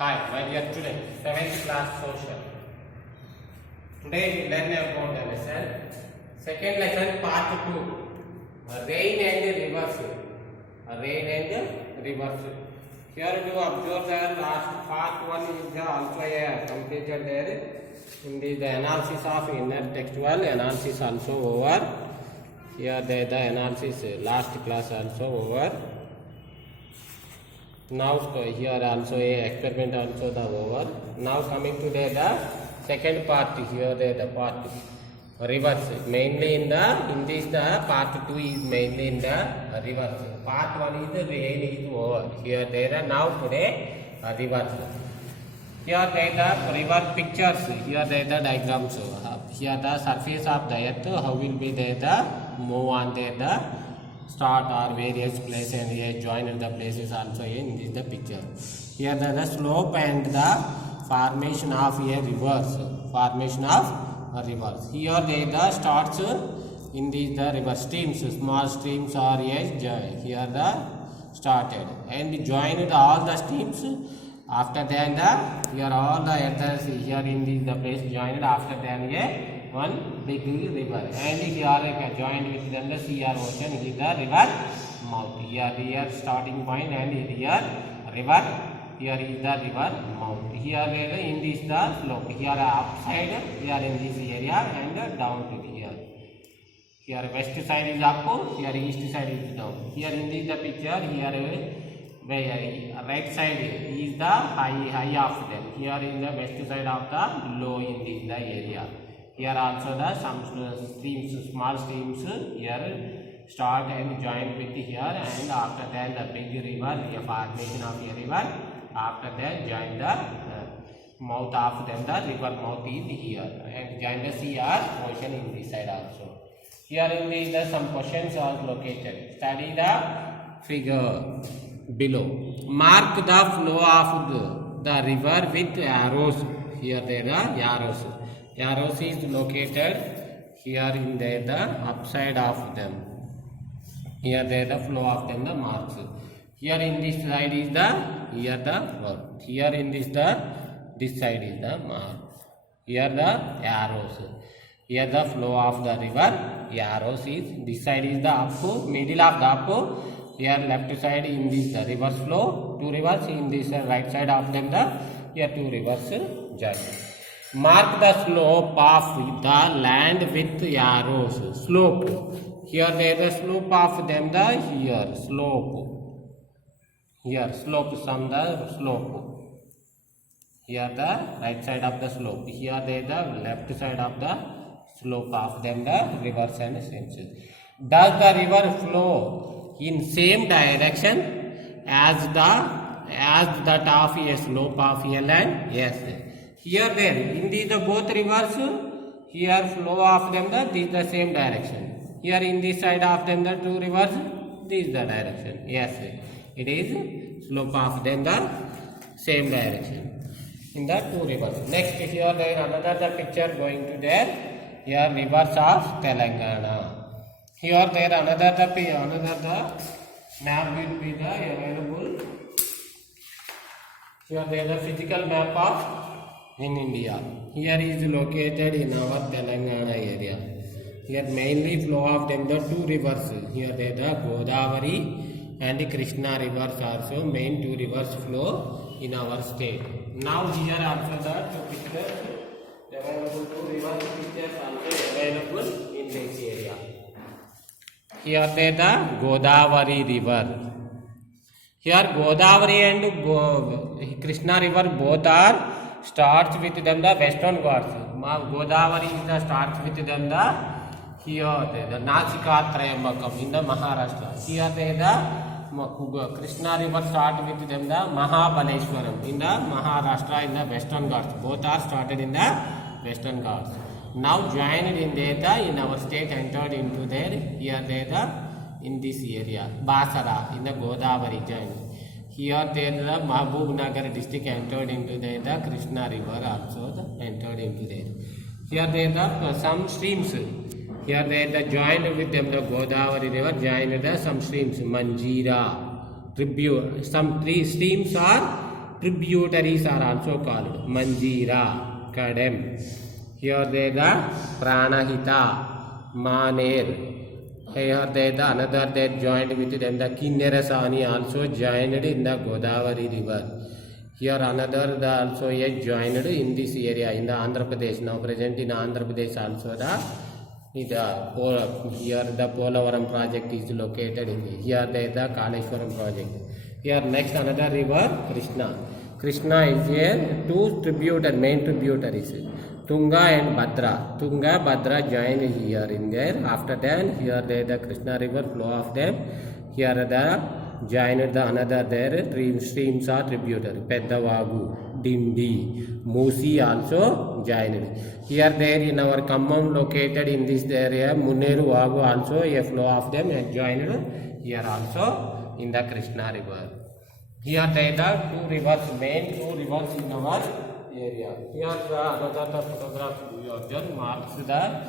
Hi, my dear students, 7th class social. Today we learn about the lesson. Second lesson, part 2. Rain and rivers. Rain and rivers. Here you observe that last part 1 is also completed there. In the analysis of inner textual analysis also over. Here the analysis last class also over. Now here also a experiment also the over. Now coming to the second part. Here the part reverse mainly in this the part 2 is mainly in the reverse. Part 1 is the rain is over. Here there now today reverse. Here there the river pictures. Here there the diagrams. Here the surface of the earth how will be there the move on there the start or various places and here join the places also in this the picture. Here the slope and the formation of a rivers. Formation of rivers. Here the starts in this the river streams. Small streams are here the started and joined all the streams. After that here all the others here in this the place joined. After that one big river and here joined with the sea or ocean is the river mouth. Here starting point and here river. Here is the river mouth. Here in this the slope. Here upside. Here in this area and down to here. Here west side is up. Here east side is down. Here in this the picture. Here right side is the high of them. Here in the west side of the low in this the area. Here also the some streams, small streams here start and join with here and after that the big river, the formation of a river. After that join the mouth of them, the river mouth is here and join the sea or ocean in this side also. Here in the some questions are located. Study the figure below. Mark the flow of the river with arrows. Here there are arrows. Arrows is located here in the upside of them. Here there the flow of them the marks. Here in this side is the here the word. Here in this side is the mark. Here the arrows. Here the flow of the river. Arrows is this side is the up, middle of the up. Here left side in this the reverse flow. Two rivers in this right side of them the here two rivers join. Mark the slope of the land with arrows. Slope. Here there is the slope of them the here slope. Here slope some the slope. Here the right side of the slope. Here there the left side of the slope of them the rivers and streams. Does the river flow in same direction as the top of a slope of a land? Yes. Here there in these both rivers here flow of them the same direction. Here in this side of them the two rivers this is the direction. Yes, it is slope of them the same direction in the two rivers. Next here there another the picture going to there. Here rivers of Telangana. Here there another the map will be the available. Here there the physical map of in India. Here is located in our Telangana area. Here mainly flow of them the two rivers. Here there the Godavari and Krishna rivers also main two rivers flow in our state. Now here also the two pictures available, two rivers pictures also available in this area. Here there the Godavari river. Here Godavari and Krishna river both are starts with them the western Ghats. Godavari is the starts with them the here the Nasika Trayambakam in the Maharashtra. Here the Krishna river start with them the Mahabaleshwaram in the Maharashtra in the western Ghats. Both are started in the western Ghats. Now joined in there in our state entered into there. Here there in this area Basara in the Godavari joined. Here there the Mahbubnagar district entered into the Krishna river also entered into there. Here there the some streams. Here there the joined with them the Godavari river joined the some streams Manjira, tribute. Some three streams are Tributaries are also called Manjira, Kadem. Here they the Pranahita, Maner. Here they the another that joined with them the Kinnerasani also joined in the Godavari river. Here another the also a joined in this area in the Andhra Pradesh, now present in Andhra Pradesh also here the Polavaram project is located in here there the Kaleshwaram project. Here next another river Krishna. Krishna is here two main tributaries Tunga and Bhadra. Tunga Bhadra join here in there. After that here there the Krishna river flow of them. Here the joined the another there streams are tributary Peddavagu, Dindi, Musi also joined. Here there in our Khammam located in this area Munneru Vagu also a flow of them and joined here also in the Krishna river. Here there are two rivers, main two rivers in our area. Here the another photograph you have done marks the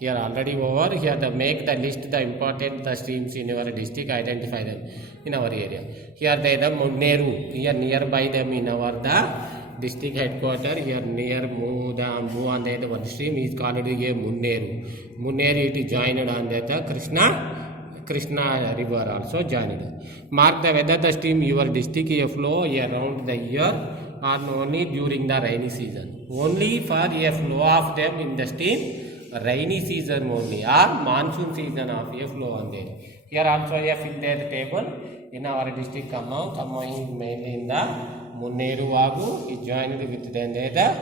here already over. Here the make the list the important the streams in your district, identify them in our area. Here they the Munneru, here nearby them in our the district headquarter. Here near Mu and the one stream is called Munneru. Munneru it is joined on the Krishna river also joined. Mark the whether the stream your district flow around the year or only during the rainy season. Only for a flow of them in the stream rainy season only or monsoon season of a flow on there. Here also a fill there the table in our district Khammam. Khammam is mainly in the Munneru Vagu is joined with then the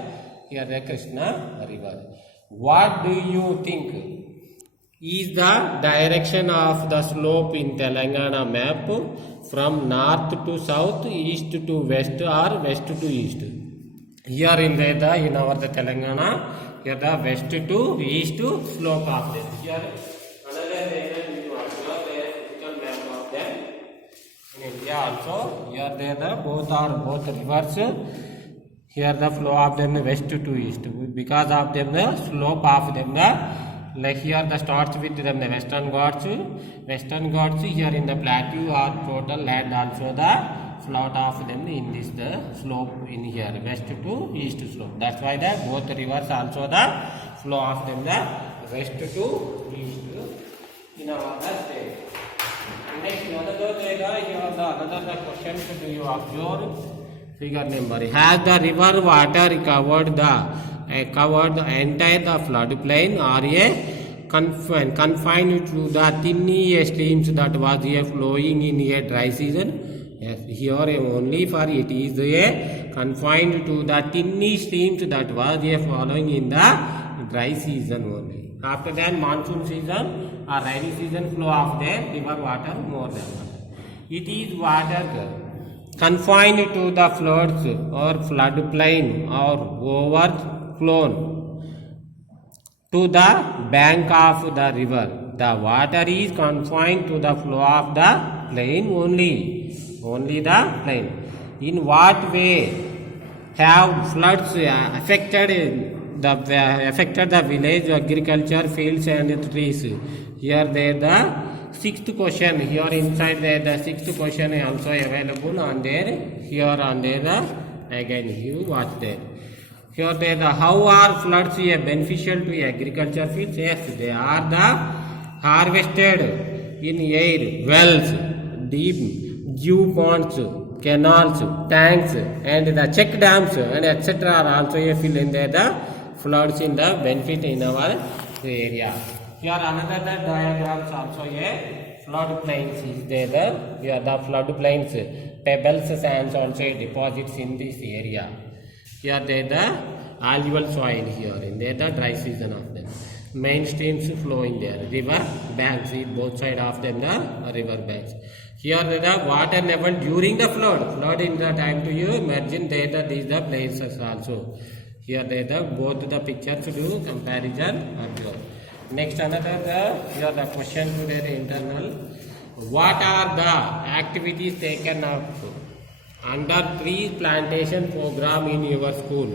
here the Krishna river. What do you think is the direction of the slope in Telangana map from north to south, east to west or west to east? Here in our Telangana, here the west to east slope of this. Here another reason you observe the physical map of them. In India also, here they both rivers. Here the flow of them west to east. Because of them the slope of them like here the starts with them the Western Ghats here in the plateau or total land also the float of them in this the slope in here west to east slope. That's why the both rivers also the flow of them the west to east in our state. Next another here the another question do you observe figure number. Has the river water covered the entire the floodplain or a confined to the tiny streams that was a flowing in a dry season? Yes, here only for it is a confined to the tiny streams that was a flowing in the dry season only. After that monsoon season or rainy season flow of the river water more than water. It is water confined to the floods or floodplain or overflown to the bank of the river. The water is confined to the flow of the plain only the plain. In what way have floods affected the village agriculture fields and trees? Here there the sixth question here inside there the sixth question is also available on there. Here on there again you watch there. Here there the how are floods beneficial to agriculture fields? Yes, they are the harvested in air, wells, deep dew ponds, canals, tanks and the check dams and etc. are also a fill in there the floods in the benefit in our area. Here another diagrams also a flood plains is there. Here the flood plains, pebbles, sands also deposits in this area. Here there the alluvial soil here in there the dry season of them. Main streams flow in there. River banks in both side of them the river banks. Here the water level during the flood in the time to you margin there these the places also. Here there the both the pictures to do comparison observe. Next another here the question to the internal. What are the activities taken up under tree plantation program in your school?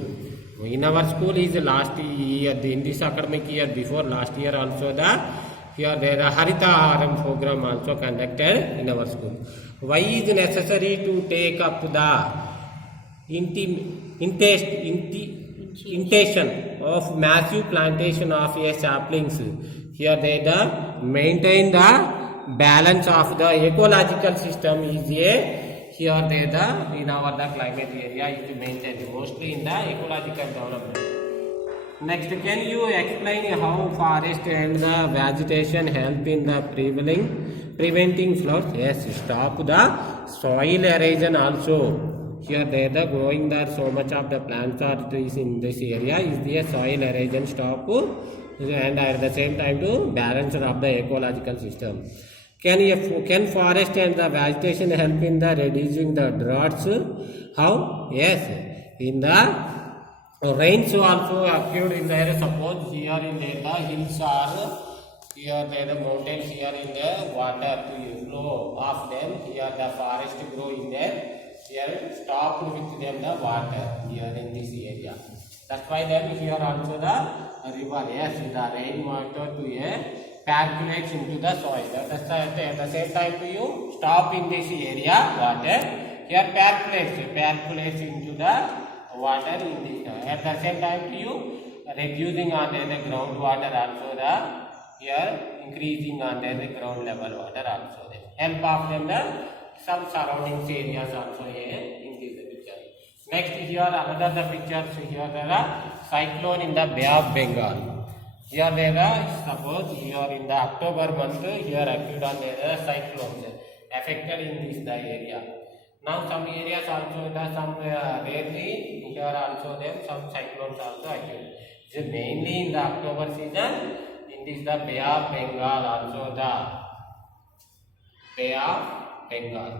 In our school is last year in this academic year before last year also the here there the Haritaharam program also conducted in our school. Why is necessary to take up the intention of massive plantation of a saplings. Here they the maintain the balance of the ecological system is a here they the in our the climate area is maintained mostly in the ecological development. Next, can you explain how forest and the vegetation help in the preventing floods? Yes, stop the soil erosion also. Here they the growing there so much of the plants or trees in this area is the soil erosion stop and at the same time to balance of the ecological system. Can forest and the vegetation help in the reducing the droughts? How? Yes, in the rains also occurred in there. Suppose here in there the hills are here there the mountains here in the water to flow off them. Here the forest grow in there. Here stop with them the water here in this area. That's why then here also the river. Yes, the rainwater to percolates into the soil. At the same time to you stop in this area water. Here percolates into the water in this. At the same time to you reducing on the groundwater also the here increasing on the ground level water also. Help of them the some surroundings areas also increase the picture. Next here another the pictures here there are cyclone in the Bay of Bengal. Here there are suppose here in the October month here occurred on the cyclones affected in this the area. Now some areas also the some rarely here also there some cyclones also occurred. So mainly in the October season in this the Bay of Bengal also the Bay of Bengal.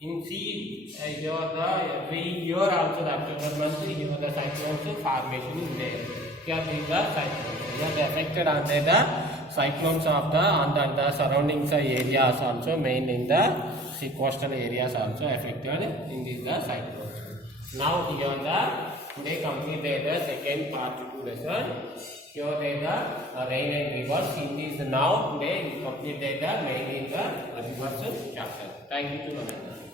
In sea here the every year also the October month here the cyclones formation is there. Here these are cyclones. Here they affected on the cyclones of the surroundings areas also main in the coastal areas also affected in these the cyclones. Now here they completed the second part 2 lesson. Here they the rain and rivers. In this now they completed the main in the rivers chapter. Thank you to